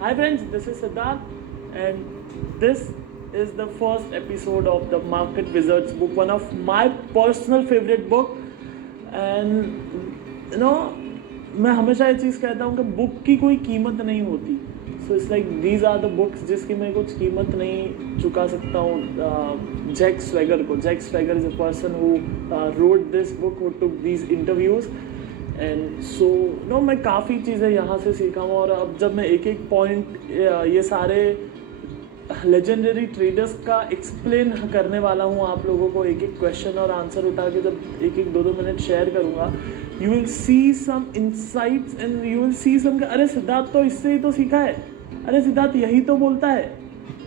Hi friends, this is Siddharth and this is the first episode of the Market Wizards book, one of my personal favorite book. And मैं हमेशा ये चीज़ कहता हूँ कि book की कोई कीमत नहीं होती. So it's like these are the books जिसकी मैं कुछ कीमत नहीं चुका सकता हूँ. Jack Swagger is a person who wrote this book, who took these interviews. And so मैं काफ़ी चीज़ें यहाँ से सीखा हूँ. और अब जब मैं एक एक पॉइंट ये सारे लेजेंडरी ट्रेडर्स का एक्सप्लेन करने वाला हूँ आप लोगों को, एक एक क्वेश्चन और आंसर उठा के जब एक एक 2-2 मिनट शेयर करूँगा, you will see some insights and you will see some, अरे सिद्धार्थ तो इससे ही तो सीखा है, अरे सिद्धार्थ यही तो बोलता है.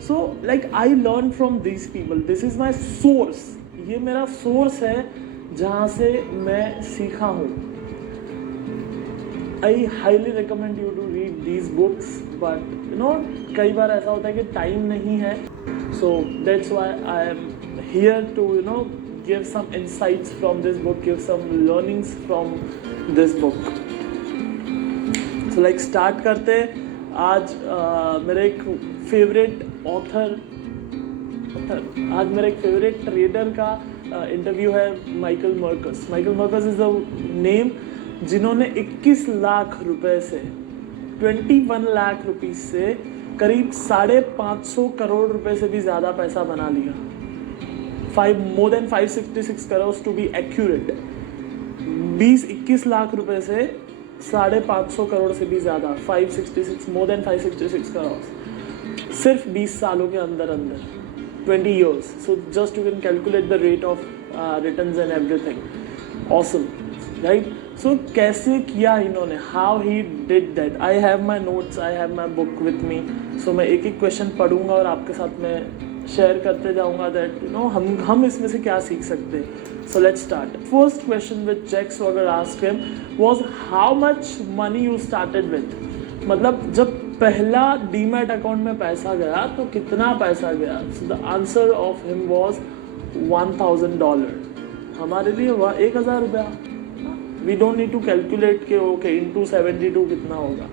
So like I learn from this people, this is my source. ये मेरा सोर्स है जहाँ से मैं सीखा हूँ. I highly recommend you to read these books, but कई बार ऐसा होता है कि टाइम नहीं है. So that's why I am here to give some insights from this book, give some learnings from this book. So like start करते. आज मेरा एक फेवरेट आज मेरा एक फेवरेट ट्रेडर का इंटरव्यू है, Michael Marcus. Michael Marcus is the name जिन्होंने 21 लाख रुपए से 21 लाख रुपीस से करीब 550 करोड़ रुपए से भी ज़्यादा पैसा बना लिया. more than 566 crore to be accurate. 21 lakh रुपए से 550 करोड़ से भी ज़्यादा, 566, more than 566 करोड़ सिर्फ 20 सालों के अंदर 20 years. So just you can calculate the rate of returns and everything. Awesome, right? So कैसे किया इन्होंने, how he did that. I have my notes, I have my book with me. So मैं एक एक क्वेश्चन पढ़ूंगा और आपके साथ मैं शेयर करते जाऊंगा that हम इसमें से क्या सीख सकते हैं. So let's start. First question which Jack Swagger asked him was how much money you started with. मतलब जब पहला डीमैट अकाउंट में पैसा गया तो कितना पैसा गया. So the answer of him was $1,000. हमारे लिए हुआ 1,000 रुपया. We don't need to calculate के okay into 72 कितना होगा.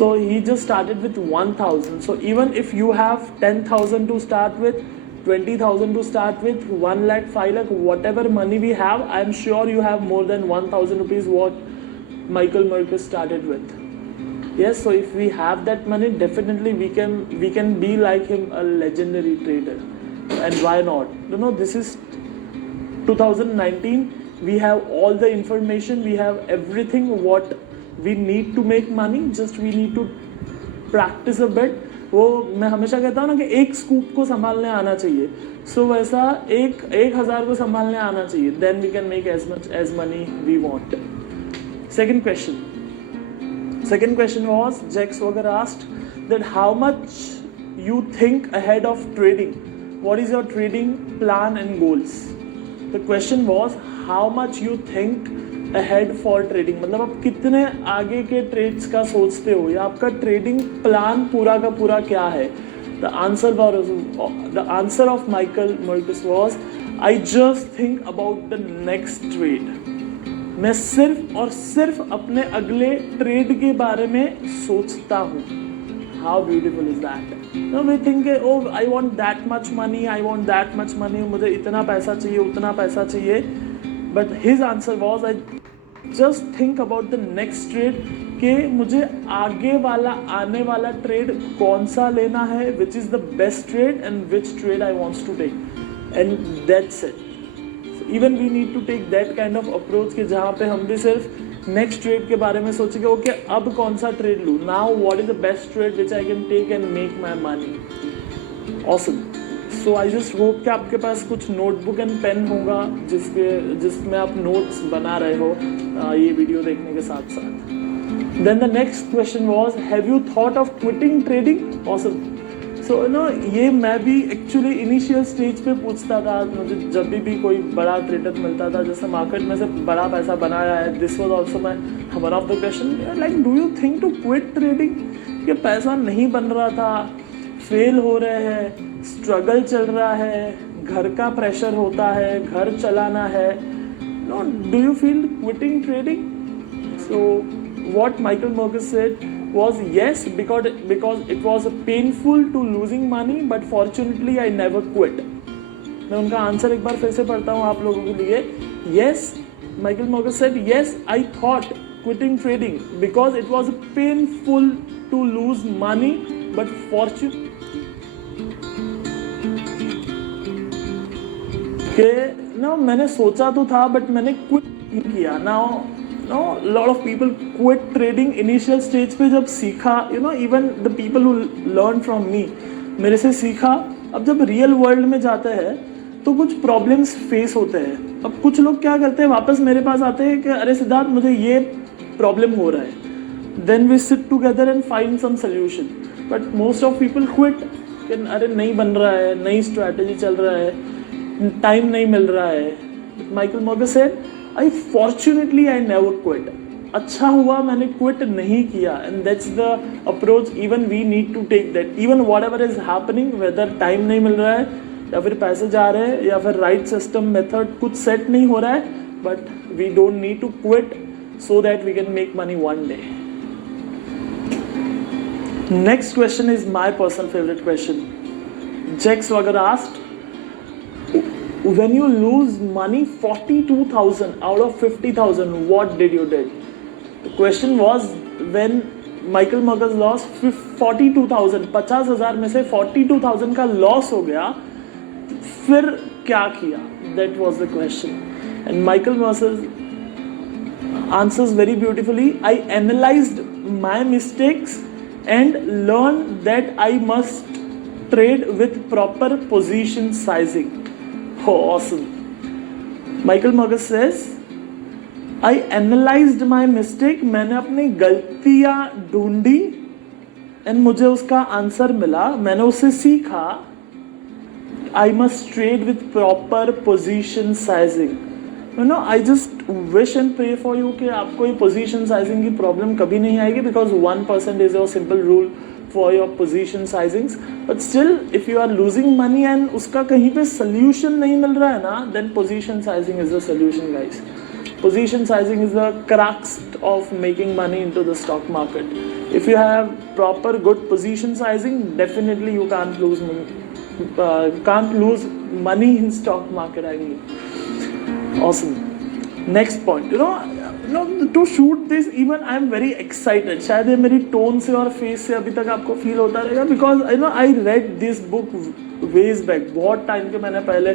So he just started with 1,000. So even if you have 10,000 to start with, 20,000 to start with, 1 lakh, 5 lakh, whatever money we have, I am sure you have more than 1,000 rupees what Michael Murkis started with. Yes, so if we have that money, definitely we can be like him, a legendary trader. And why not? This is 2019. We have all the information, we have everything what we need to make money, just we need to practice a bit. वो मैं हमेशा कहता हूँ ना कि एक scoop को संभालने आना चाहिए. सो वैसा 1,000 को संभालने आना चाहिए. Then we can make as much as money we want. Second question was, Jack Swagger asked that how much you think ahead of trading. What is your trading plan and goals? The question was how much you think ahead for trading. मतलब आप कितने आगे के trades का सोचते हो या आपका ट्रेडिंग प्लान पूरा का पूरा क्या है. The answer of Michael Murkis was, I just think about the next trade. मैं सिर्फ और सिर्फ अपने अगले ट्रेड के बारे में सोचता हूँ. How beautiful is that? We think, oh, I want that much money, I want that much money, मुझे इतना पैसा चाहिए, उतना पैसा चाहिए. But his answer was, I just think about the next trade, कि मुझे आगे वाला आने वाला ट्रेड कौन सा लेना है, which is the best trade and which trade I want to take, and that's it. So even we need to take that kind of approach कि जहाँ पे हम भी सिर्फ नेक्स्ट ट्रेड के बारे में सोचेंगे, ओके अब कौन सा ट्रेड लूँ, now what is the best trade which I can take and make my money. Awesome. So I just hope कि आपके पास कुछ नोटबुक एंड पेन होगा जिसमें आप नोट्स बना रहे हो ये वीडियो देखने के साथ साथ. Then the next question was, have you thought of quitting trading. Awesome. So ये मैं भी एक्चुअली इनिशियल स्टेज पे पूछता था मुझे जब भी कोई बड़ा ट्रेडर मिलता था जैसे मार्केट में से बड़ा पैसा बनाया है. This was also my one of the question, like do you think to quit trading. कि पैसा नहीं बन रहा था, फेल हो रहे हैं, स्ट्रगल चल रहा है, घर का प्रेशर होता है, घर चलाना है. no, do you feel quitting trading? So what Michael Morgan said was yes, because it was painful to losing money, but fortunately I never quit. मैं उनका आंसर एक बार फिर से पढ़ता हूँ आप लोगों के लिए. Yes, Michael Morgan said, yes, I thought quitting trading because it was painful to lose money, but fortunately मैंने सोचा तो था बट मैंने क्विट नहीं किया. Now lot of people quit trading initial stage पे जब सीखा, even the people who learn from me, मेरे से सीखा. अब जब रियल वर्ल्ड में जाते हैं तो कुछ प्रॉब्लम्स फेस होते हैं. अब कुछ लोग क्या करते हैं, वापस मेरे पास आते हैं कि अरे सिद्धार्थ मुझे ये प्रॉब्लम हो रहा है. Then we sit together and find some solution. But most of people quit कि अरे नहीं बन रहा है, नई स्ट्रैटेजी चल रहा है, टाइम नहीं मिल रहा है. Michael Morgan said, I fortunately I never quit. अच्छा हुआ मैंने क्विट नहीं किया. And that's the approach even we need to take that. Even whatever is happening, whether time नहीं मिल रहा है या फिर पैसे जा रहे हैं या फिर राइट सिस्टम मेथड कुछ सेट नहीं हो रहा है, but we don't need to quit so that we can make money one day. Next question is my personal favourite question. Jack Swagger asked, when you lose money 42,000 out of 50,000, what did you did? The question was, when Michael Morgan lost 42,000, 50,000 में से 42,000 का loss हो गया, फिर क्या किया? That was the question. And Michael Morgan answers very beautifully. I analyzed my mistakes and learned that I must trade with proper position sizing. Oh, awesome. Michael Morgan says, I analyzed my mistake. मैंने अपनी गलतियां ढूंढी and मुझे उसका answer मिला. मैंने उससे सीखा. I must trade with proper position sizing. I just wish and pray for you कि आपको ये position sizing की प्रॉब्लम कभी नहीं आएगी, because 1% is your simple rule for your position sizings. But still, if you are losing money and उसका कहीं पे solution नहीं मिल रहा है ना, then position sizing is the solution, guys. Position sizing is the crux of making money into the stock market. If you have proper good position sizing, definitely you can't lose money in stock market, I mean. Awesome. Next point. To shoot this, even I am very excited. शायद ये मेरी tone से और face से अभी तक आपको feel होता रहेगा, because I read this book ways back. बहुत टाइम के मैंने पहले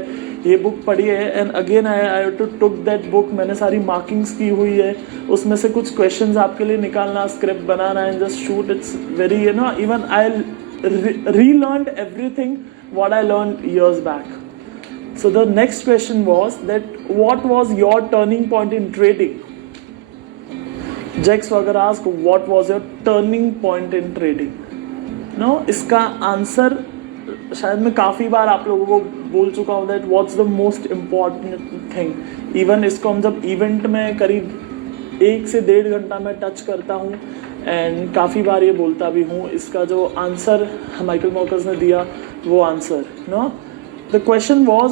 ये बुक पढ़ी है, and again I took that book. मैंने सारी मार्किंग्स की हुई है, उसमें से कुछ क्वेश्चंस आपके लिए निकालना, script banana and just shoot. It's very, even I relearned everything what I learned years back. So the next question was that what was your turning point in trading? Jack Swagger asked, what was your turning point in trading? इसका answer शायद मैं काफ़ी बार आप लोगों को बोल चुका हूँ, that what's the most important thing. Even इसको हम जब इवेंट में करीब 1 से 1.5 घंटा में टच करता हूँ एंड काफ़ी बार ये बोलता भी हूँ. इसका जो आंसर माइकल मॉर्गन ने दिया वो answer, the question was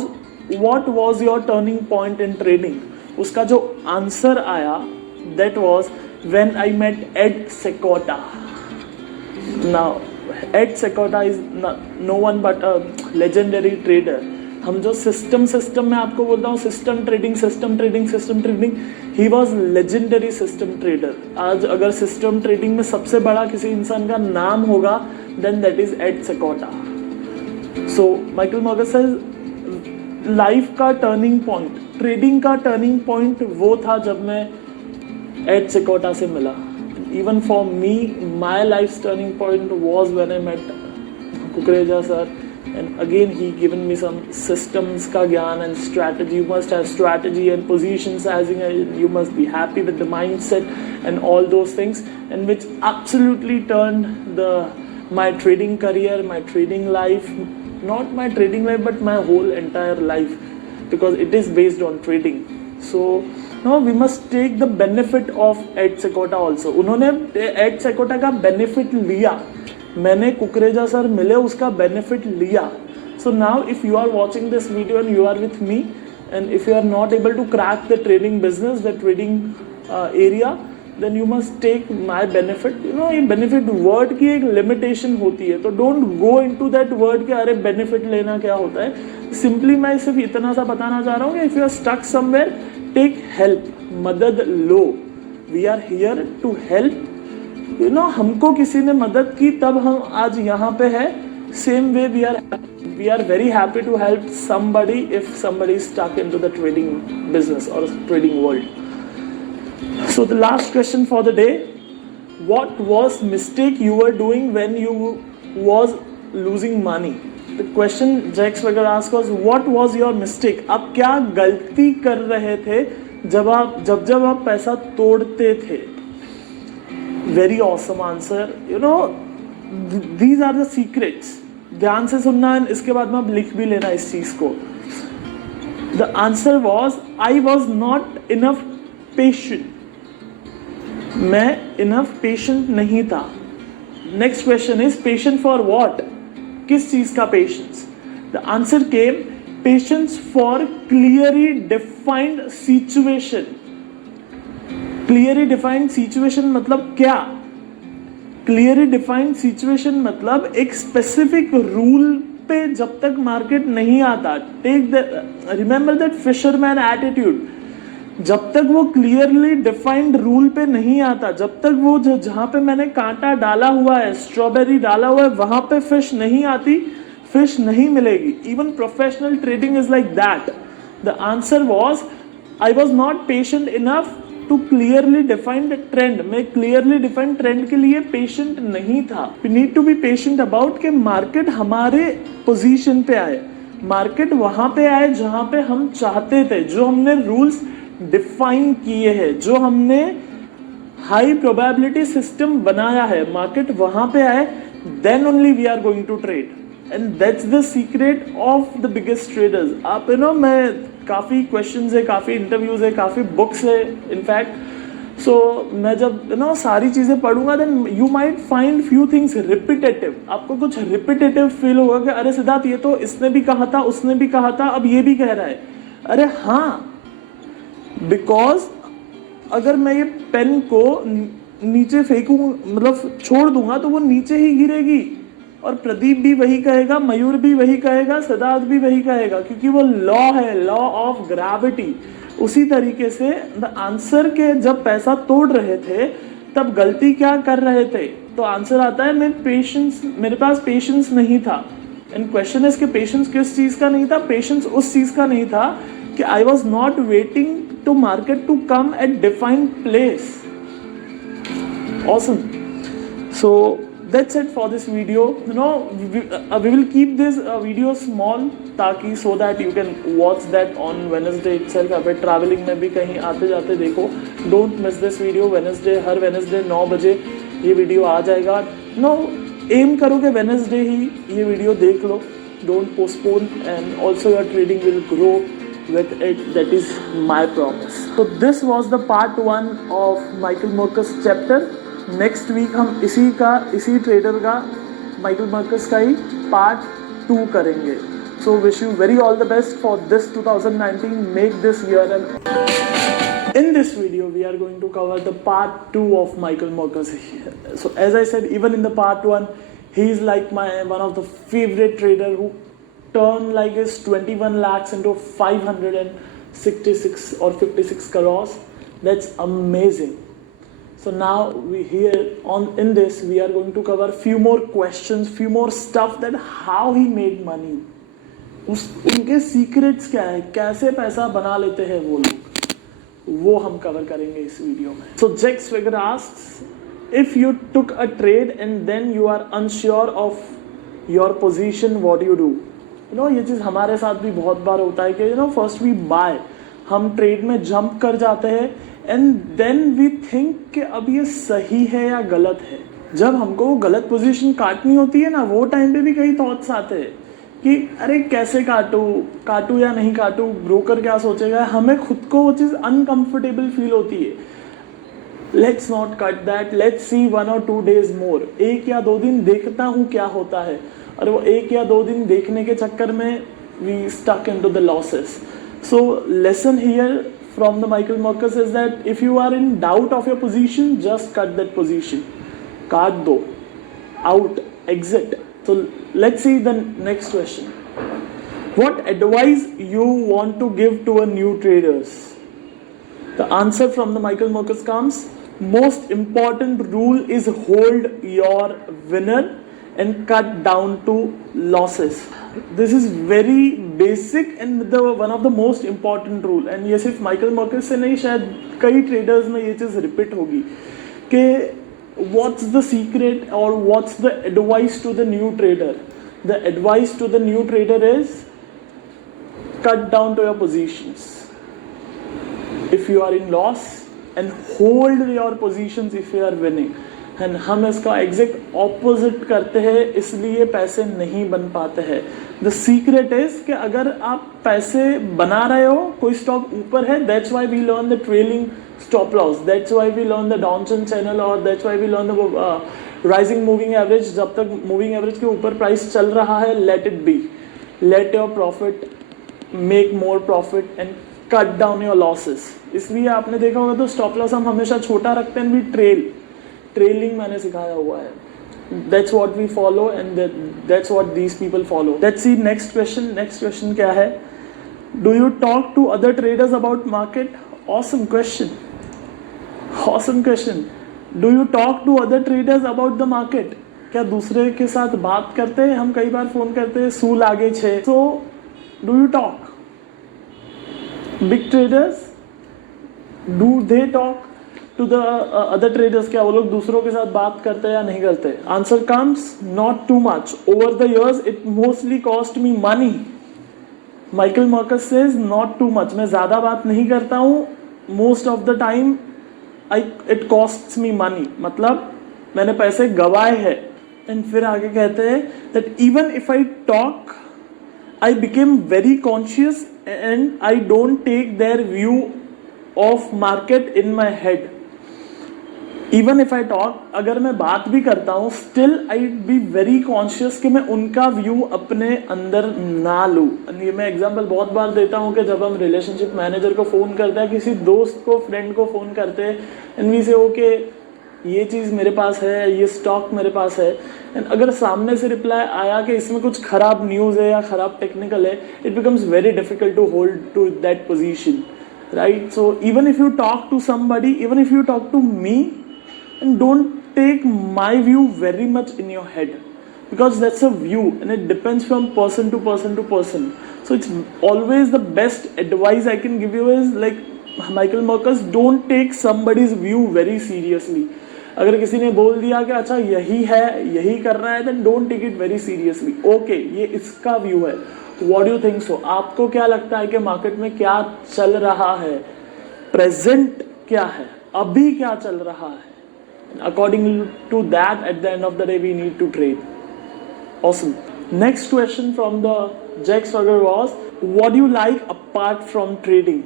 what was your turning point in trading. उसका जो आंसर आया, that was when I met Ed Seykota. Now Ed Seykota is no one but a legendary trader. हम जो system में आपको बोलता हूँ, system trading, he was legendary system trader. आज अगर सिस्टम ट्रेडिंग में सबसे बड़ा किसी इंसान का नाम होगा, then that is Ed Seykota. So Michael Morgan says, life का टर्निंग पॉइंट, ट्रेडिंग का टर्निंग पॉइंट वो था जब मैं एड सेकोटा से मिला. Even for me, my life turning point was when I met Kukreja sir, and again he given me some systems का ज्ञान and strategy. You must have strategy and position sizing, you must be happy with the mindset and all those things, and which absolutely turned my trading career, my trading life, not my trading life but my whole entire life, because it is based on trading. So now we must take the benefit of Ed Seykota also. उन्होंने Ed Seykota का benefit लिया, मैंने Kukreja sir मिले, उसका benefit लिया. So now if you are watching this video and you are with me, and if you are not able to crack the trading business, the trading area, then you must take my benefit. You know, ये benefit word की एक limitation होती है, तो don't go into that word कि अरे benefit लेना क्या होता है. Simply मैं सिर्फ इतना सा बताना चाह रहा हूँ कि if you are stuck somewhere, take help, मदद लो. We are here to help. You know, हमको किसी ने मदद की तब हम आज यहाँ पे है. Same way we are very happy to help somebody if somebody is stuck into the trading business or trading world. So the last question for the day, what was mistake you were doing when you was losing money? The question Jax वगैरह asked was what was your mistake? आप क्या गलती कर रहे थे जब आप पैसा तोड़ते थे? Very awesome answer. You know, these are the secrets. ध्यान से सुनना है, इसके बाद में आप लिख भी लेना इस चीज को. The answer was I was not enough patient. मैं इनफ पेशेंट नहीं था. Next question is patient for what? किस चीज का patience? The answer came patience for clearly defined situation. Clearly defined situation मतलब क्या? क्लियरली डिफाइंड सिचुएशन मतलब एक स्पेसिफिक रूल पे जब तक मार्केट नहीं आता. Take the remember that fisherman attitude. जब तक वो क्लियरली डिफाइंड रूल पे नहीं आता, जब तक वो जहां पे मैंने कांटा डाला हुआ है, स्ट्रॉबेरी डाला हुआ है, वहां पे फिश नहीं आती, फिश नहीं मिलेगी. Even professional trading is like that. The answer was I was not patient enough to clearly defined trend. मैं क्लियरली डिफाइंड ट्रेंड के लिए पेशेंट नहीं था. We need to be patient about के मार्केट हमारे पोजीशन पे आए, मार्केट वहां पे आए जहां पे हम चाहते थे, जो हमने रूल्स डिफाइन किए हैं, जो हमने हाई प्रोबेबिलिटी सिस्टम बनाया है, मार्केट वहां पे आए, then only we are going to trade. And that's the secret of the biggest traders. आप यू नो, मैं काफ़ी क्वेश्चंस है, काफ़ी इंटरव्यूज है, काफ़ी बुक्स है इनफैक्ट. सो मैं जब यू नो सारी चीज़ें पढ़ूंगा, then you might find few things repetitive. आपको कुछ रिपीटेटिव फील होगा कि अरे सिद्धार्थ, ये तो इसने भी कहा था, उसने भी कहा था, अब ये भी कह रहा है. अरे हाँ, बिकॉज अगर मैं ये पेन को नीचे फेंकूं, मतलब छोड़ दूंगा, तो वो नीचे ही गिरेगी. और प्रदीप भी वही कहेगा, मयूर भी वही कहेगा, सिद्धार्थ भी वही कहेगा, क्योंकि वो लॉ है, लॉ ऑफ ग्रेविटी. उसी तरीके से द आंसर के जब पैसा तोड़ रहे थे तब गलती क्या कर रहे थे? तो आंसर आता है मेरे पास पेशेंस नहीं था. एंड क्वेश्चन इज कि पेशेंस किस चीज का नहीं था? पेशेंस उस चीज का नहीं था कि I was not waiting to market to come at defined place. Awesome. So that's it for this video. You know, we will keep this video small ताकि so that you can watch that on Wednesday itself. अगर traveling में भी कहीं आते जाते देखो, don't miss this video. Wednesday, her Wednesday 9 बजे ये वीडियो आ जाएगा. No, aim करो कि Wednesday ही ये वीडियो देख लो. Don't postpone, and also your trading will grow with it. That is my promise. So this was the part 1 of Michael Morkus chapter. Next week हम इसी trader का, Michael मर्कस का ही part 2 करेंगे. So wish you very all the best for this 2019. Make this year in this video we are going to cover the part 2 of Michael Morkus. So as I said, even in the part 1, he is like one of the favorite trader who turn like his 21 lakhs into 566 or 56 crores. That's amazing. So now in this we are going to cover few more questions, few more stuff, that how he made money. उनके secrets क्या है, कैसे पैसा बना लेते हैं वो लोग, वो हम कवर करेंगे इस वीडियो में. So Jax Swagger asks, if you took a trade and then you are unsure of your position, what do you do? You know, ये चीज़ हमारे साथ भी बहुत बार होता है कि you know, first we buy, हम ट्रेड में जंप कर जाते हैं, एंड देन वी थिंक कि अब ये सही है या गलत है. जब हमको वो गलत पोजीशन काटनी होती है ना, वो टाइम पे भी कई थॉट्स आते हैं कि अरे कैसे काटूं या नहीं काटूं, ब्रोकर क्या सोचेगा. हमें खुद को वो चीज़ अनकंफर्टेबल फील होती है. Let's not cut that, let's see 1 or 2 days मोर. 1 या 2 दिन देखता हूँ क्या होता है, और वो 1 या 2 दिन देखने के चक्कर में we stuck into the losses. So lesson here from the Michael Marcus is that if you are in doubt of your position, just cut that position, काट दो, out, exit. So let's see the next question. What advice you want to give to a new traders? The answer from the Michael Marcus comes, most important rule is hold your winner and cut down to losses. This is very basic and one of the most important rule. And ये सिर्फ Michael Marcus से नहीं, शायद कई traders में ये चीज़ repeat होगी कि what's the secret or what's the advice to the new trader? The advice to the new trader is cut down to your positions if you are in loss and hold your positions if you are winning. And हम इसका exact opposite करते हैं, इसलिए पैसे नहीं बन पाते हैं. द सीक्रेट इज कि अगर आप पैसे बना रहे हो, कोई स्टॉक ऊपर है, that's why we learn the trailing stop loss, that's why we learn the downtrend channel, और that's why we learn the rising moving average. जब तक मूविंग एवरेज के ऊपर प्राइस चल रहा है, let it be, let your profit make more profit and cut down your losses. इसलिए आपने देखा होगा तो स्टॉप लॉस हम हमेशा छोटा रखते हैं. भी ट्रेलिंग मैंने सिखाया हुआ है. That's what we follow and that's what these people follow. Let's see next question. Next question क्या है? Do you talk to other traders about market? Awesome question. Awesome question. Do you talk to other traders about the market? क्या दूसरे के साथ बात करते हैं? हम कई बार फोन करते हैं, सूल आगे 6. So do you talk? Big traders, do they talk to the other traders? क्या वो लोग दूसरों के साथ बात करते हैं या नहीं करते? Answer comes, not too much. Over the years, it mostly cost me money. Michael Marcus says not too much. मैं ज़्यादा बात नहीं करता हूँ. Most of the time, it costs me money. मतलब मैंने पैसे गवाए हैं. And फिर आगे कहते हैं that even if I talk, I became very conscious and I don't take their view of market in my head. Even if I talk, अगर मैं बात भी करता हूँ, still I be very conscious कि मैं उनका व्यू अपने अंदर ना लूँ. ये मैं एग्जांपल बहुत बार देता हूँ कि जब हम रिलेशनशिप मैनेजर को फ़ोन करते हैं, किसी दोस्त को, फ्रेंड को फ़ोन करते हैं, एंड वी से ओके ये चीज़ मेरे पास है, ये स्टॉक मेरे पास है, एंड अगर सामने से रिप्लाई आया कि इसमें कुछ ख़राब न्यूज़ है या ख़राब टेक्निकल है, it becomes very difficult to hold to that position, right? So even if you talk to somebody, even if you talk to me, and don't take my view very much in your head, because that's a view and it depends from person to person to person. So it's always the best advice I can give you is like Michael Marcus, don't take somebody's view very seriously. अगर किसी ने बोल दिया कि अच्छा यही है, यही कर रहा है, then don't take it very seriously. Okay, ये इसका व्यू है. What do you think so? आपको क्या लगता है कि मार्केट में क्या चल रहा है, प्रेजेंट क्या है, अभी क्या चल रहा है? According to that, at the end of the day, we need to trade. Awesome. Next question from the Jack Swagger was, what do you like apart from trading?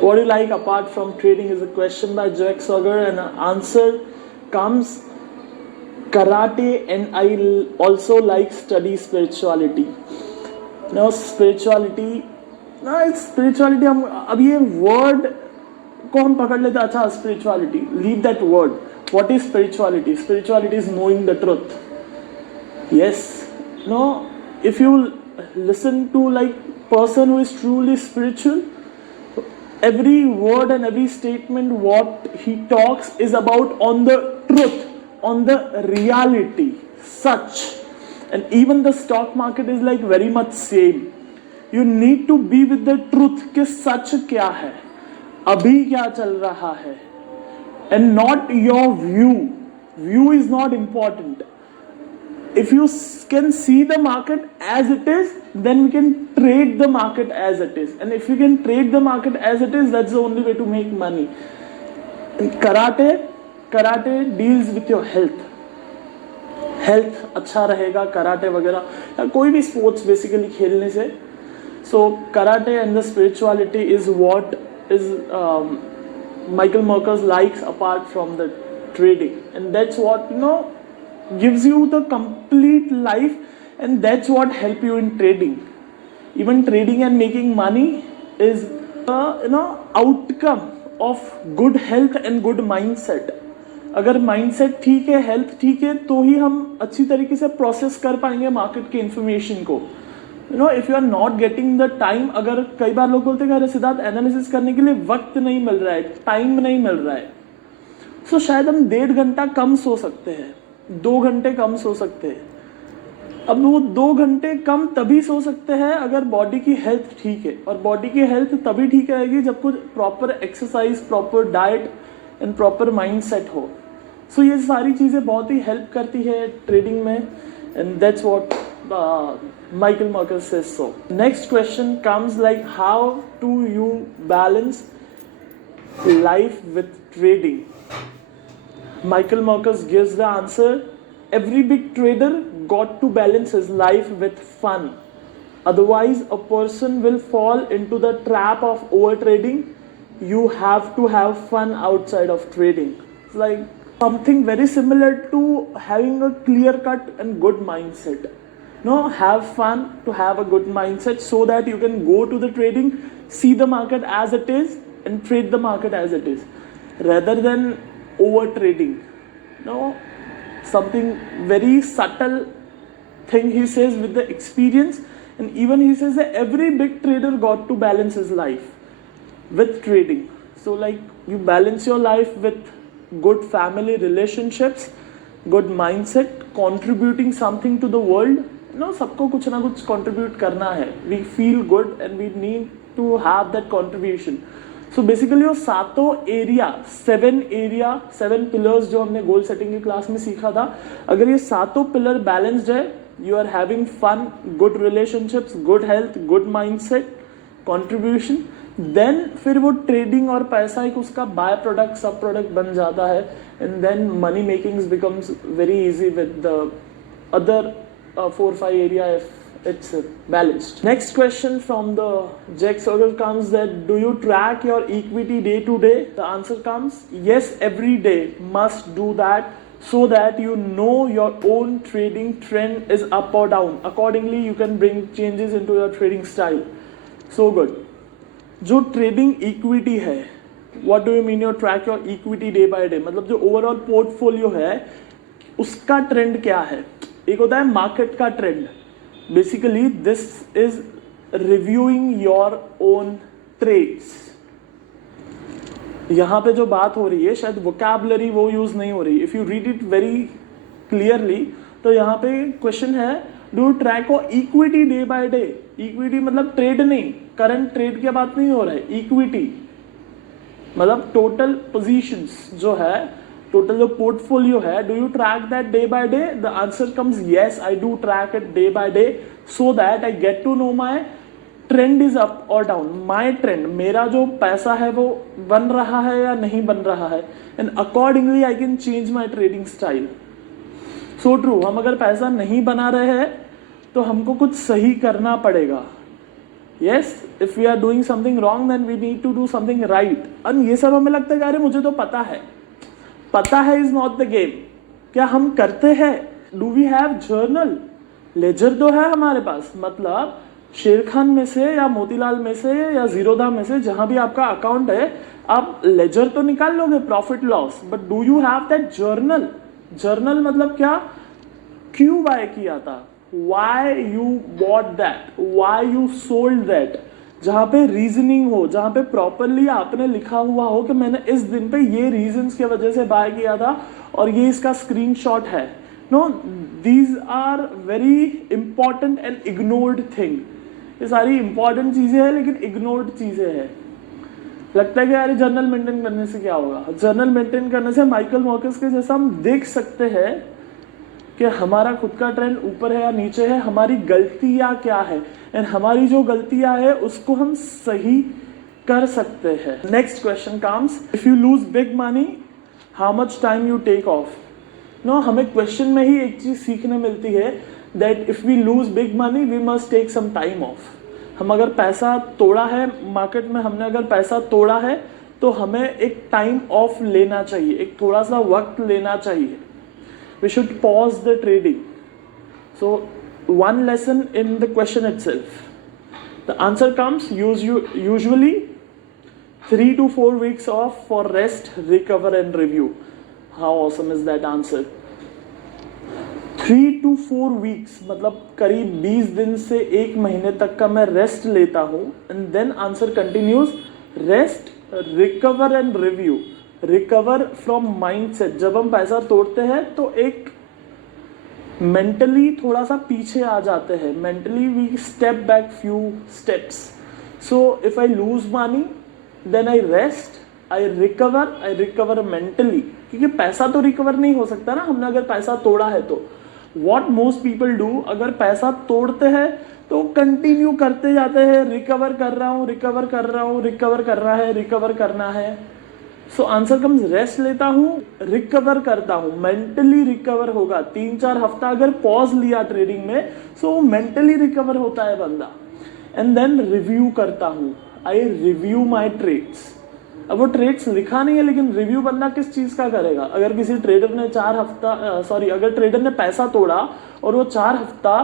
What do you like apart from trading is a question by Jack Swagger, and the answer comes karate, and I also like study spirituality. Now spirituality, it's spirituality. हम अब ये word को हम पकड़ लेते हैं. अच्छा spirituality, leave that word. What is spirituality? Spirituality is knowing the truth. Yes, no, if you listen to like person who is truly spiritual, every word and every statement what he talks is about on the truth, on the reality such. And even the stock market is like very much same. You need to be with the truth कि सच क्या है, अभी क्या चल रहा है, and not your view. View is not important. If you can see the market as it is, then we can trade the market as it is. And if you can trade the market as it is, that's the only way to make money. And karate deals with your health. Health अच्छा रहेगा karate वगैरह या कोई भी sports basically खेलने से. So karate and the spirituality is what is Michael Marcus likes apart from the trading, and that's what gives you the complete life, and that's what help you in trading. even trading and making money is outcome of good health and good mindset. अगर mindset ठीक है, health ठीक है, तो ही हम अच्छी तरीके से प्रोसेस कर पाएंगे मार्केट के इन्फॉर्मेशन को. If you are not getting the time, अगर कई बार लोग बोलते हैं अरे सिद्धार्थ एनालिसिस करने के लिए वक्त नहीं मिल रहा है, टाइम नहीं मिल रहा है, सो शायद हम 1.5 घंटा कम सो सकते हैं, 2 घंटे कम सो सकते हैं. अब वो 2 घंटे कम तभी सो सकते हैं अगर बॉडी की हेल्थ ठीक है, और बॉडी की हेल्थ तभी ठीक रहेगी जब कुछ proper exercise, proper diet and proper mind set हो. सो ये सारी चीज़ें बहुत ही हेल्प करती है ट्रेडिंग में, and that's what Michael Marcus says so. Next question comes like, how do you balance life with trading? Michael Marcus gives the answer. Every big trader got to balance his life with fun. Otherwise, a person will fall into the trap of over trading. You have to have fun outside of trading. It's like something very similar to having a clear cut and good mindset. Have fun to have a good mindset so that you can go to the trading, see the market as it is and trade the market as it is, rather than over trading. Something very subtle thing he says with the experience, and even he says that every big trader got to balance his life with trading. So like, you balance your life with good family relationships, good mindset, contributing something to the world. सबको कुछ ना कुछ contribute करना है. We feel good and we need to have that contribution. So basically वो 7 pillars जो हमने goal setting की क्लास में सीखा था, अगर ये 7 पिलर बैलेंस्ड है, you are having fun, good relationships, good health, good mindset, contribution, then फिर वो ट्रेडिंग और पैसा एक उसका बाय प्रोडक्ट, सब प्रोडक्ट बन जाता है, and then money making becomes very easy with the other 4-5 area if it's balanced. Next question from the Jack Circle comes that, do you track your equity day to day? The answer comes yes, every day must do that, so that you know your own trading trend is up or down. Accordingly you can bring changes into your trading style. So good. जो trading equity है, what do you mean you track your equity day by day? मतलब जो overall portfolio है उसका trend क्या है. एक होता है मार्केट का trend. Basically this is reviewing your own trades. यहां पे जो बात हो रही है, शायद वोकैबुलरी वो यूज नहीं हो रही. If you read it very clearly, तो यहाँ पे क्वेश्चन है, डू यू ट्रैक और equity day by day. Equity मतलब ट्रेड नहीं, करंट ट्रेड की बात नहीं हो रहा है. इक्विटी मतलब टोटल पोजीशंस जो है, टोटल जो पोर्टफोलियो है, do you track that day by day? The answer comes yes, I do track it day by day, so that I get to know my trend is up और down. My trend, मेरा जो पैसा है वो बन रहा है या नहीं बन रहा है, and accordingly I can change my trading style. So true. हम अगर पैसा नहीं बना रहे हैं तो हमको कुछ सही करना पड़ेगा. Yes, if we are doing something wrong, then we need to do something right. और ये सब हमें लगता है कि अरे मुझे तो पता है. पता है इज नॉट द गेम. क्या हम करते हैं? Do we have journal? Ledger तो है हमारे पास, मतलब शेर खान में से या मोतीलाल में से या जीरोधा में से जहां भी आपका अकाउंट है, आप लेजर तो निकाल लोगे, profit loss, but do you have that journal? Journal मतलब क्या? क्यों बाय किया था, why you bought that, why you sold that, जहां पे रीजनिंग हो, जहां पे प्रॉपरली आपने लिखा हुआ हो कि मैंने इस दिन पे ये रीजंस की वजह से बाय किया था और ये इसका स्क्रीनशॉट है. No, these are very important and ignored thing. ये सारी इंपॉर्टेंट चीजें हैं लेकिन इग्नोर्ड चीजें हैं. लगता है कि यार जर्नल मेंटेन करने से क्या होगा. जर्नल मेंटेन करने से माइकल मॉर्कस के जैसा हम देख सकते हैं कि हमारा खुद का ट्रेंड ऊपर है या नीचे है, हमारी गलतियां क्या है, एंड हमारी जो गलतियां है उसको हम सही कर सकते हैं. Next question comes, if you lose big money how much time you take off. No, हमें क्वेश्चन में ही एक चीज सीखने मिलती है, that if we lose big money we must take some time off. हम अगर पैसा तोड़ा है मार्केट में, हमने अगर पैसा तोड़ा है तो हमें एक टाइम ऑफ लेना चाहिए, एक थोड़ा सा वक्त लेना चाहिए. We should pause the trading. So one lesson in the question itself. The answer comes usually 3 to 4 weeks off for rest, recover and review. How awesome is that answer? 3 to 4 weeks मतलब करीब 20 दिन से 1 महीने तक का मैं rest लेता हूँ. And then answer continues, rest, recover and review. Recover from mindset. जब हम पैसा तोड़ते हैं तो एक मेंटली थोड़ा सा पीछे आ जाते हैं. Mentally we step back few steps. So if I lose money then I rest, I recover mentally. क्योंकि पैसा तो रिकवर नहीं हो सकता ना, हमने अगर पैसा तोड़ा है तो. वॉट मोस्ट पीपल डू, अगर पैसा तोड़ते हैं तो कंटिन्यू करते जाते हैं, रिकवर कर रहा हूँ, रिकवर कर रहा हूँ, रिकवर करना है, रिकवर करना है. सो आंसर कम्स, रेस्ट लेता हूँ, रिकवर करता हूँ, मेंटली रिकवर होगा. 3-4 हफ्ता अगर पॉज लिया ट्रेडिंग में, सो मेंटली रिकवर होता है बंदा. एंड देन रिव्यू करता हूँ, आई रिव्यू माई ट्रेड्स. अब वो ट्रेड्स लिखा नहीं है, लेकिन रिव्यू बंदा किस चीज का करेगा. अगर किसी ट्रेडर ने अगर ट्रेडर ने पैसा तोड़ा और वो 4 हफ्ता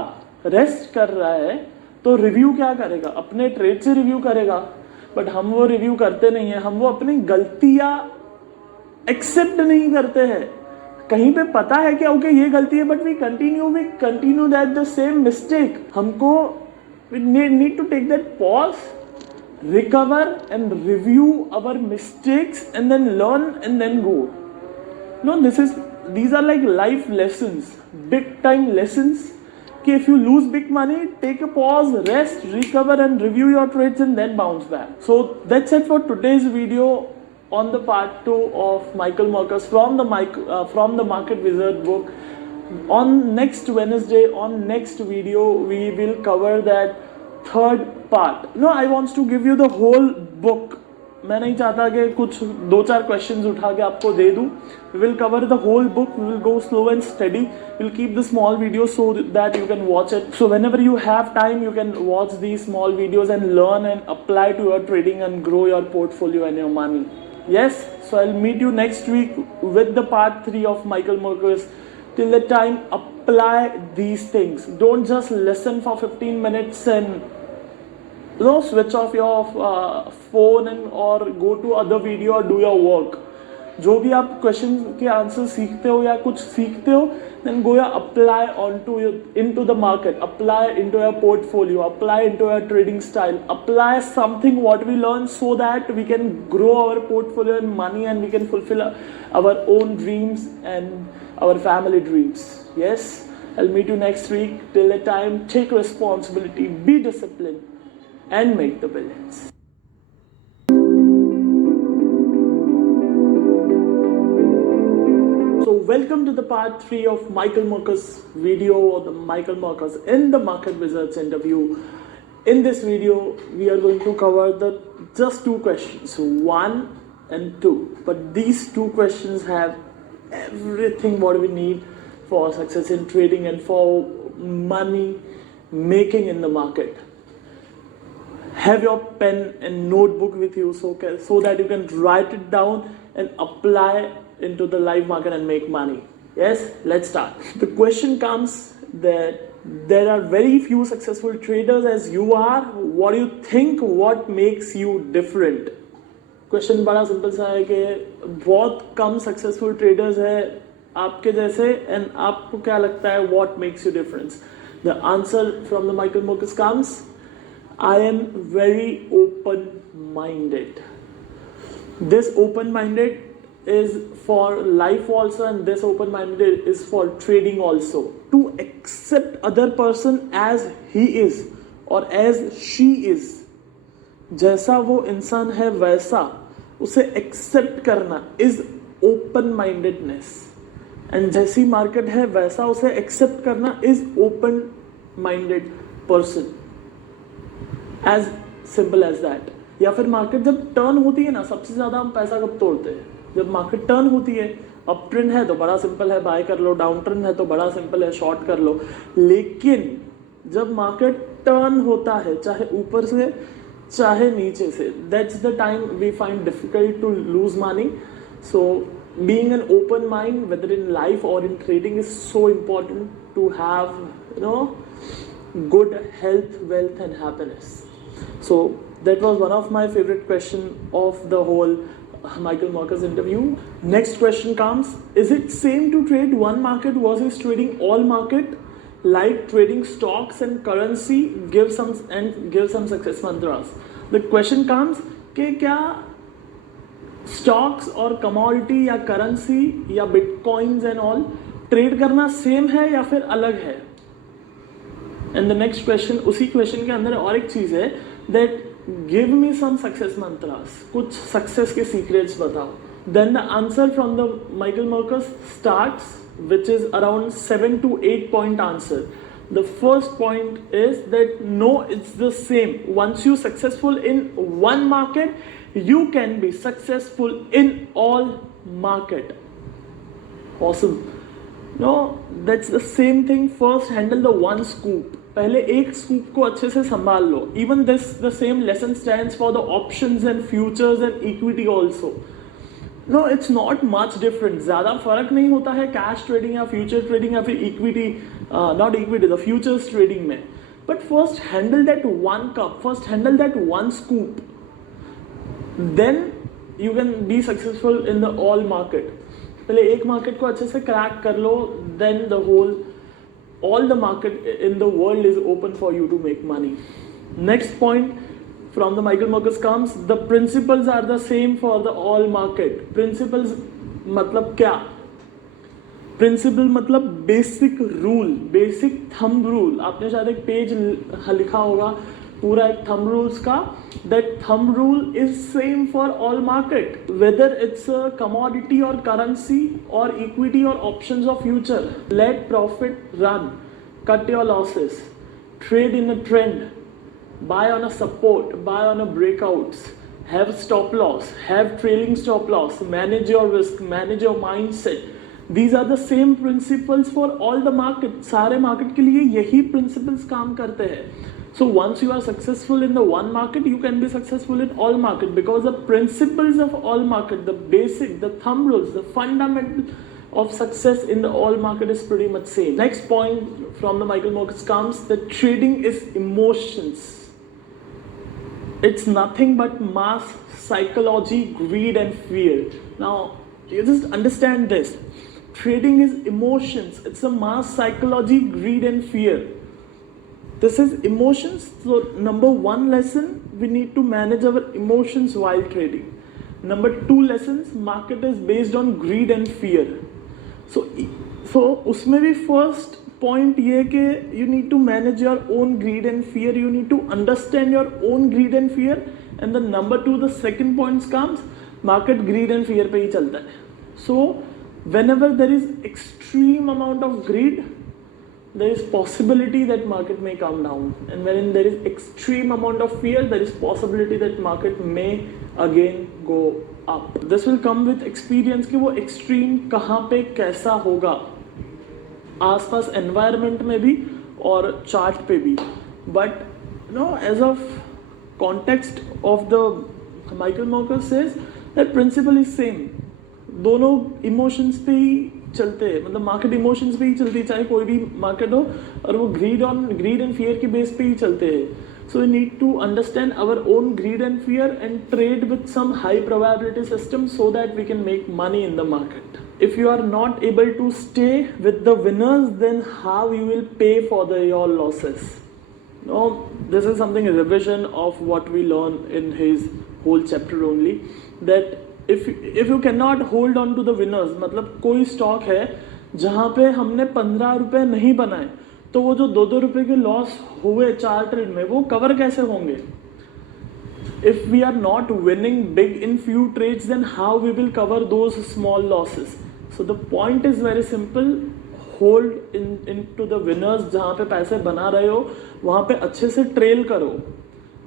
रेस्ट कर रहा है, तो रिव्यू क्या करेगा, अपने ट्रेड से रिव्यू करेगा. बट हम वो रिव्यू करते नहीं है. हम वो अपनी गलतियां एक्सेप्ट नहीं करते हैं. कहीं पे पता है कि ओके ये गलती है, but we continue that the same mistake. हमको we need to take that pause, recover and review our mistakes and then learn and then go. No, these are like life lessons, big time lessons. Okay, if you lose big money, take a pause, rest, recover and review your trades and then bounce back. So that's it for today's video on the part 2 of Michael Marcus from the Market Wizard book. On next Wednesday, on next video, we will cover that third part. No, I want to give you the whole book. मैं नहीं चाहता कि कुछ 2-4 questions उठा के आपको दे दूं. We will cover the whole book. We will go slow and steady. We'll keep the small videos so that you can watch it. So whenever you have time, you can watch these small videos and learn and apply to your trading and grow your portfolio and your money. Yes, so I'll meet you next week with the part 3 of Michael Marcus. Till the time, apply these things. Don't just listen for 15 minutes and switch off your phone and or go to other video or do your work. जो भी आप question के answer सीखते हो या कुछ सीखते हो, then go या apply into the market, apply into your portfolio, apply into your trading style, apply something what we learn so that we can grow our portfolio and money and we can fulfill our own dreams and our family dreams. Yes, I'll meet you next week. Till the time, take responsibility, be disciplined and make the billions. So welcome to the part 3 of Michael Marcus video, or the Michael Marcus in the Market Wizards interview. In this video, we are going to cover just 2 questions, 1 and 2. But these 2 questions have everything what we need for success in trading and for money making in the market. Have your pen and notebook with you so that you can write it down and apply into the live market and make money. Yes, let's start. The question comes that there are very few successful traders as you are. What do you think? What makes you different? Question बड़ा simple सा है कि बहुत कम successful traders है आपके जैसे, and आपको क्या लगता है what makes you difference? The answer from the Michael Marcus comes, I am very open-minded. This open-minded is for life also, and this open-minded is for trading also. To accept other person as he is or as she is. जैसा वो इंसान है वैसा उसे accept करना is open-mindedness. And जैसी market है वैसा उसे एक्सेप्ट करना is open-minded person. As simple as that. या फिर मार्केट जब टर्न होती है ना, सबसे ज़्यादा हम पैसा कब तोड़ते हैं? जब मार्केट टर्न होती है. अप ट्रेंड है तो बड़ा सिंपल है, बाय कर लो. डाउन ट्रेंड है तो बड़ा सिंपल है, शॉर्ट कर लो. लेकिन जब मार्केट टर्न होता है, चाहे ऊपर से चाहे नीचे से, that's the time we find difficult to lose money. So being an open mind, whether in life or in trading, is so important to have good health, wealth and happiness. So that was one of my favorite question of the whole Michael Marcus interview. Next question comes, is it same to trade one market versus trading all market, like trading stocks and currency? Give some success mantras. The question comes कि क्या stocks और commodity या currency या bitcoins and all trade करना same है या फिर अलग है? एंड द नेक्स्ट क्वेश्चन, उसी क्वेश्चन के अंदर और एक चीज है, that give me some success mantras, कुछ सक्सेस के सीक्रेट्स बताओ. Then the answer from the Michael Marcus starts, which is around 7 to 8 point answer. The first point is that no, it's the same. Once you're successful in one market, you can be successful in all market. Awesome. No, that's the same thing. First handle the one scoop. पहले एक scoop को अच्छे से संभाल लो. Even this the same lesson stands for the options and futures and equity also. No, it's not much different. ज़्यादा फर्क नहीं होता है कैश ट्रेडिंग या फ्यूचर ट्रेडिंग या फिर equity, not equity, the futures trading में. But first handle that one cup, first handle that one scoop, then you can be successful in the all market. पहले एक मार्केट को अच्छे से crack कर लो, then the whole all the market in the world is open for you to make money. Next point from the Michael Marcus comes, the principles are the same for the all market. Principles मतलब क्या? Principle मतलब basic rule, basic thumb rule. आपने शायद एक page लिखा होगा पूरा एक thumb rules का. That thumb rule is same for all market, whether it's a commodity or currency or equity or options or future. Let profit run, cut your losses, trade in a trend, buy on a support, buy on a breakouts, have stop loss, have trailing stop loss, manage your risk, manage your mindset. These are the same principles for all the market. सारे market के लिए यही principles काम करते हैं. So once you are successful in the one market, you can be successful in all market, because the principles of all market, the basic, the thumb rules, the fundamental of success in the all market is pretty much same. Next point from the Michael Marcus comes, that trading is emotions. It's nothing but mass psychology, greed and fear. Now you just understand this. Trading is emotions. It's a mass psychology, greed and fear. This is emotions. So number one lesson, we need to manage our emotions while trading. Number two lessons, market is based on greed and fear. So उसमें भी first point ये कि you need to manage your own greed and fear. You need to understand your own greed and fear. And the number two, the second point comes, market greed and fear पे ही चलता है. So whenever there is extreme amount of greed, there is possibility that market may come down, and when there is extreme amount of fear, there is possibility that market may again go up. This will come with experience कि वो extreme कहाँ पे कैसा होगा, आसपास environment में भी और chart पे भी. But no, as of context of the Michael Marcus says that principle is same. दोनों emotions पे ही चलते हैं, मतलब मार्केट इमोशंस पे ही चलती है, चाहे कोई भी मार्केट हो, और वो ग्रीड एंड फियर की बेस पे ही चलते हैं. So we need to understand our own greed and fear and trade with some high probability system so that we can make money in the market. If you are not able to stay with the winners, then how you will pay for the your losses. No, this is something revision of what we learn in his whole chapter only, that if you cannot hold on to the winners, मतलब कोई stock है जहाँ पे हमने 15 रुपए नहीं बनाए, तो वो जो 2-2 रुपए के लॉस हुए 4 ट्रेड में, वो कवर कैसे होंगे? If we are not winning big in few trades, then how we will cover those small losses? So the point is very simple. Hold into the winners. जहाँ पे पैसे बना रहे हो वहाँ पे अच्छे से ट्रेल करो,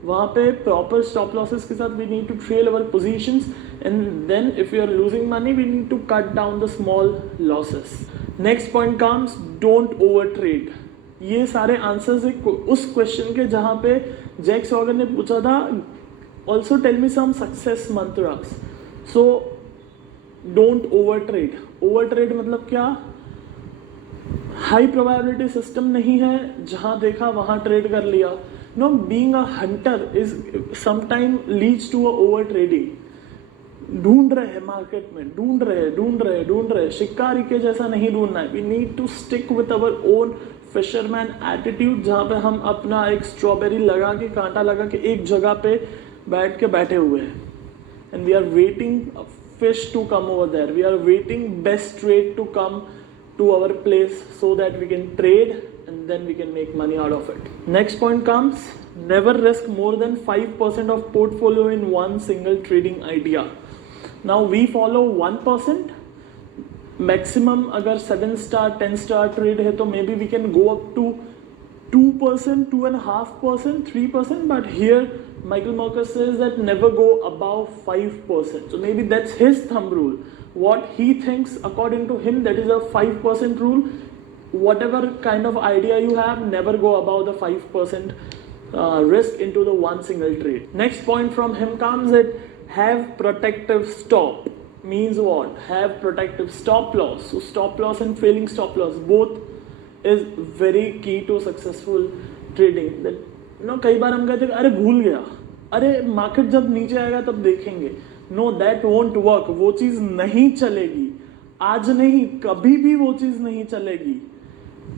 वहाँ पे प्रॉपर स्टॉप लॉसेस के साथ we need to trail our positions, and then if you are losing money we need to cut down the small losses. Next point comes, don't over trade. ये सारे answers उस question के जहाँ पे Jack सॉगर ने पूछा था, also tell me some success mantras. So don't over trade. Over trade मतलब क्या? हाई प्रोबेबिलिटी सिस्टम नहीं है, जहाँ देखा वहाँ ट्रेड कर लिया. No, being a hunter is sometimes leads to a over trading. ढूंढ रहे हैं मार्केट में, ढूंढ रहे, शिकारी के जैसा नहीं ढूंढना है. We need to stick with our own fisherman attitude, जहाँ पे हम अपना एक स्ट्रॉबेरी लगा के, कांटा लगा के एक जगह पे बैठ के बैठे हुए हैं. And we are waiting fish to come over there, we are waiting best trade to come to our place so that we can trade and then we can make money out of it. Next point comes, never risk more than 5% of portfolio in one single trading idea. Now we follow 1%, maximum अगर 7 star 10 star trade है तो maybe we can go up to 2%, 2.5%, 3%, but here Michael Marcus says that never go above 5%. So maybe that's his thumb rule. What he thinks, according to him, that is a 5% rule. Whatever kind of idea you have, never go above the 5% risk into the one single trade. Next point from him comes that have protective stop. Means what? Have protective stop loss. So stop loss and failing stop loss both is very key to successful trading. That कई बार हम कहते हैं अरे भूल गया, अरे market जब नीचे आएगा तब देखेंगे. No, that won't work. वो चीज नहीं चलेगी, आज नहीं कभी भी वो चीज नहीं चलेगी.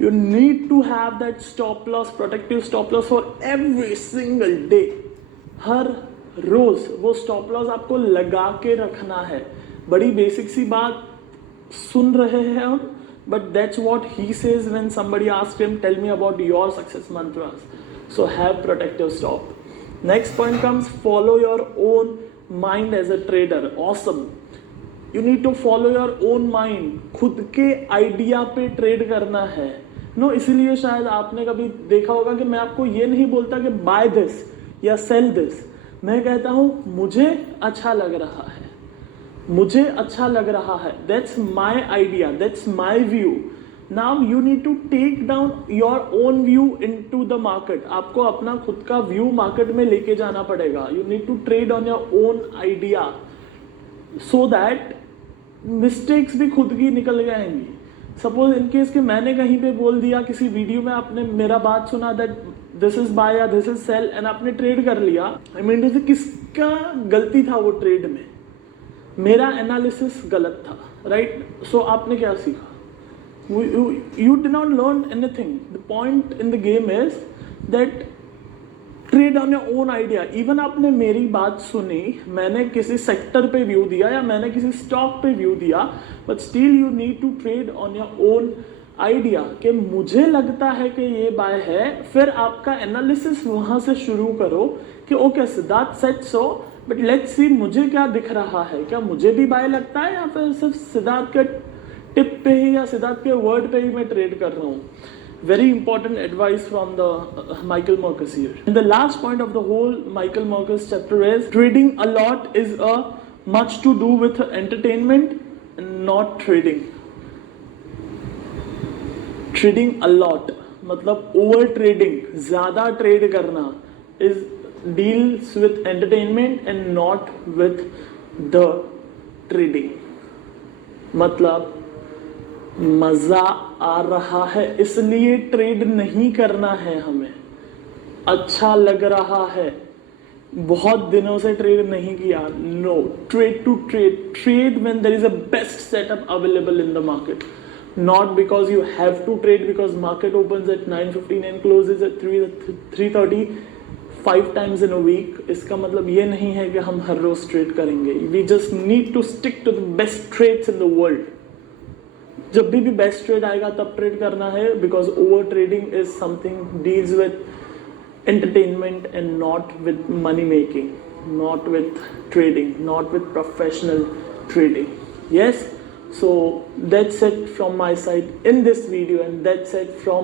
You need to have that stop loss, protective stop loss for every single day. हर रोज वो स्टॉप लॉस आपको लगा के रखना है. बड़ी बेसिक सी बात सुन रहे हैं हम, but that's what he says when somebody asked him tell me about your success mantras. So have protective stop. Next point comes, follow your own mind as a trader. Awesome. You need to follow your own mind. खुद के idea पे trade करना है. No, इसीलिए शायद आपने कभी देखा होगा कि मैं आपको ये नहीं बोलता कि बाय दिस या सेल दिस. मैं कहता हूं मुझे अच्छा लग रहा है, मुझे अच्छा लग रहा है. That's my idea, that's my view. Now you need to take down your own view into the market. आपको अपना खुद का व्यू मार्केट में लेके जाना पड़ेगा. You need to trade on your own idea so that mistakes भी खुद की निकल जाएंगी. सपोज इन केस कि मैंने कहीं पे बोल दिया किसी वीडियो में, आपने मेरा बात सुना दैट दिस इज बाय या दिस इज सेल एंड आपने ट्रेड कर लिया. आई मीन टू से किसका गलती था वो ट्रेड में? मेरा एनालिसिस गलत था, राइट? सो आपने क्या सीखा? You did not learn anything. The point in the game is that trade on your own idea. Even आपने मेरी बात सुनी, मैंने किसी सेक्टर पे व्यू दिया या मैंने किसी स्टॉक पे व्यू दिया, but still you need to trade on your own idea. कि मुझे लगता है कि ये बाय है, फिर आपका एनालिसिस वहां से शुरू करो कि okay Siddharth said so, but let's see मुझे क्या दिख रहा है, क्या मुझे भी बाय लगता है या फिर सिर्फ सिद्धार्थ के टिप पे ही या सिद्धार्थ के वर्ड पे ही मैं ट्रेड कर रहा हूँ. Very important advice from the Michael Marcus here. And the last point of the whole Michael Marcus chapter is trading a lot is a much to do with entertainment and not trading. Trading a lot मतलब over trading, ज़्यादा trade करना is deals with entertainment and not with the trading. मतलब मजा आ रहा है इसलिए trade नहीं करना है हमें. अच्छा लग रहा है, बहुत दिनों से ट्रेड नहीं किया. No, trade to trade when there is a best setup available in the market. Not because you have to trade because market opens at 9:15 and closes at 3:30 5 times in a week. इसका मतलब ये नहीं है कि हम हर रोज trade करेंगे. We just need to stick to the best trades in the world. जब भी बेस्ट ट्रेड आएगा तब ट्रेड करना है, because over trading is something deals with entertainment and not with money making, not with trading, not with professional trading. Yes, so that's it from my side in this video, and that's it from